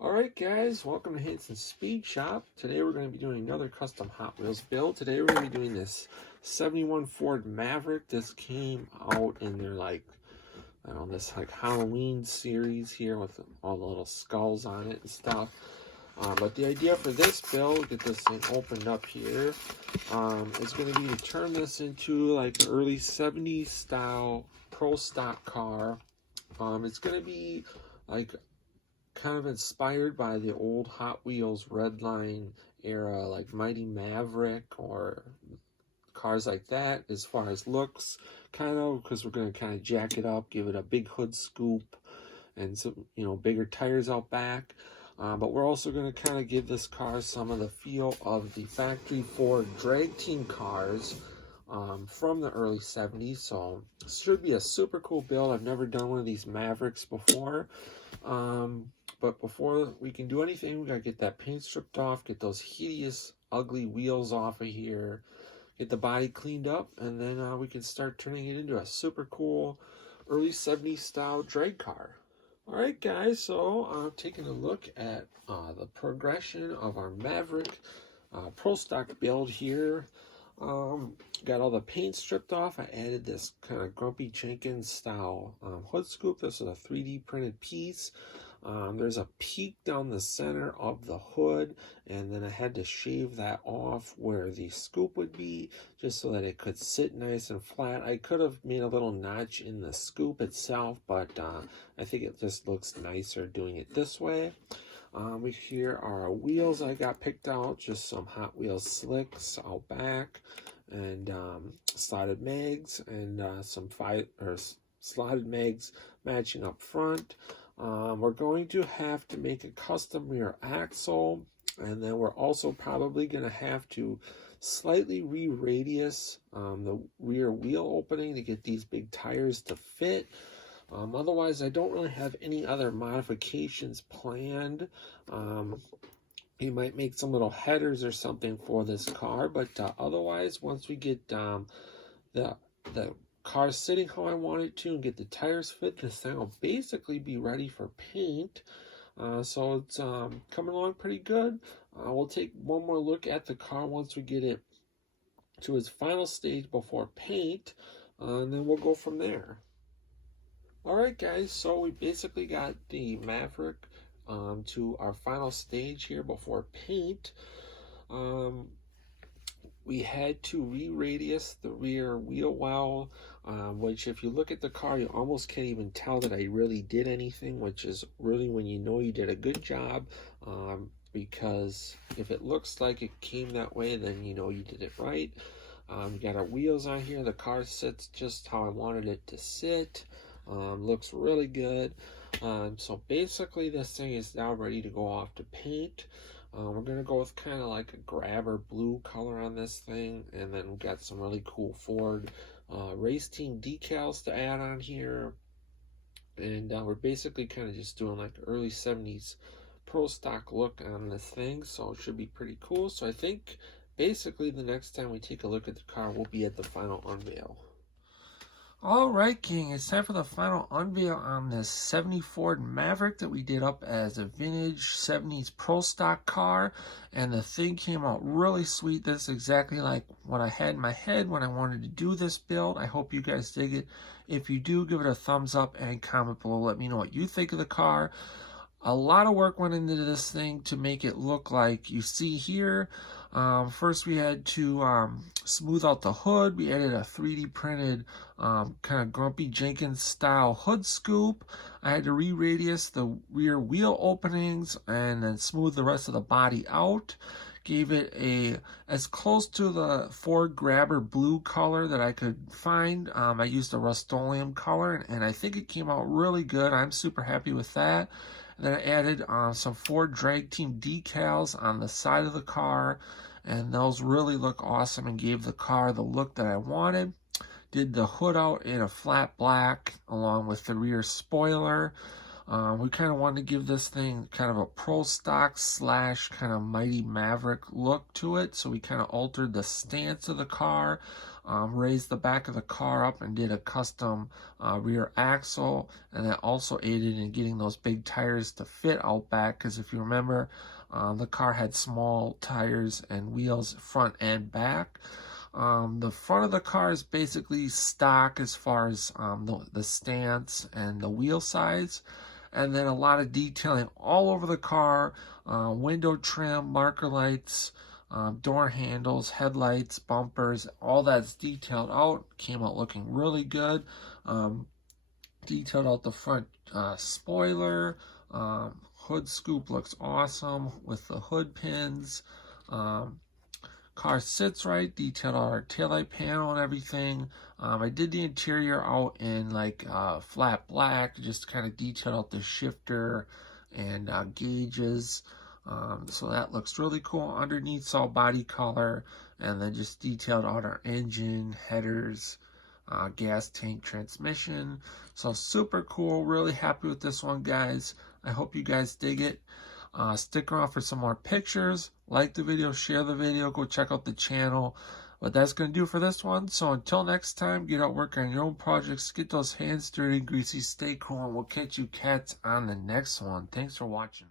Alright guys, welcome to Hansens Speed Shop. Today we're going to be doing another custom Hot Wheels build. Today we're going to be doing this 71 Ford Maverick. This came out in their this Halloween series here with all the little skulls on it and stuff. But the idea for this build, get this thing opened up here, is going to be to turn this into like an early 70s style pro stock car. It's going to be like kind of inspired by the old Hot Wheels Redline era, like Mighty Maverick or cars like that as far as looks, kind of, because we're going to kind of jack it up, give it a big hood scoop and some, bigger tires out back. But we're also going to kind of give this car some of the feel of the factory Ford drag team cars from the early 70s. So this should be a super cool build. I've never done one of these Mavericks before. But before we can do anything, we gotta get that paint stripped off, get those hideous, ugly wheels off of here, get the body cleaned up, and then we can start turning it into a super cool early 70s style drag car. Alright guys, so taking a look at the progression of our Maverick Pro Stock build here. Got all the paint stripped off. I added this kind of Grumpy Jenkins style hood scoop. This is a 3D printed piece. There's a peak down the center of the hood, and then I had to shave that off where the scoop would be, just so that it could sit nice and flat. I could have made a little notch in the scoop itself, but I think it just looks nicer doing it this way. Here are our wheels I got picked out, just some Hot Wheels slicks out back, and slotted mags, and some slotted mags matching up front. We're going to have to make a custom rear axle, and then we're also probably going to have to slightly re-radius the rear wheel opening to get these big tires to fit. Otherwise, I don't really have any other modifications planned. You might make some little headers or something for this car, but otherwise, once we get the car sitting how I want it to and get the tires fit, this thing will basically be ready for paint. So it's coming along pretty good. We'll take one more look at the car once we get it to its final stage before paint, and then we'll go from there. Alright guys, so we basically got the Maverick to our final stage here before paint. We had to re-radius the rear wheel well, which if you look at the car, you almost can't even tell that I really did anything, which is really when you know you did a good job, because if it looks like it came that way, then you know you did it right. We got our wheels on here. The car sits just how I wanted it to sit. Looks really good. So basically this thing is now ready to go off to paint. We're going to go with kind of like a grabber blue color on this thing, and then we've got some really cool Ford race team decals to add on here. And we're basically kind of just doing like early 70s pro stock look on this thing, so it should be pretty cool. So I think basically the next time we take a look at the car, we'll be at the final unveil. Alright King, it's time for the final unveil on this 70 Ford Maverick that we did up as a vintage 70s pro stock car, and the thing came out really sweet. This is exactly like what I had in my head when I wanted to do this build. I hope you guys dig it. If you do, give it a thumbs up and comment below. Let me know what you think of the car. A lot of work went into this thing to make it look like you see here. First we had to smooth out the hood. We added a 3D printed kind of Grumpy Jenkins style hood scoop. I had to re-radius the rear wheel openings and then smooth the rest of the body out. Gave it as close to the Ford Grabber blue color that I could find. I used a Rust-Oleum color, and I think it came out really good. I'm super happy with that. And then I added some Ford drag team decals on the side of the car, and those really look awesome and gave the car the look that I wanted. Did the hood out in a flat black along with the rear spoiler. We kind of wanted to give this thing kind of a pro stock slash kind of mighty Maverick look to it. So we kind of altered the stance of the car, raised the back of the car up and did a custom rear axle. And that also aided in getting those big tires to fit out back. Because if you remember, the car had small tires and wheels front and back. The front of the car is basically stock as far as the stance and the wheel size. And then a lot of detailing all over the car, window trim, marker lights, door handles, headlights, bumpers, all that's detailed out. Came out looking really good. Detailed out the front spoiler. Hood scoop looks awesome with the hood pins. Car sits right, detailed out our taillight panel and everything. I did the interior out in like flat black, just kind of detailed out the shifter and gauges. So that looks really cool. Underneath, all body color, and then just detailed out our engine, headers, gas tank, transmission. So super cool. Really happy with this one, guys. I hope you guys dig it. Stick around for some more pictures. Like the video, share the video, go check out the channel. But that's going to do for this one. So until next time, get out working on your own projects. Get those hands dirty, greasy, stay cool, and we'll catch you cats on the next one. Thanks for watching.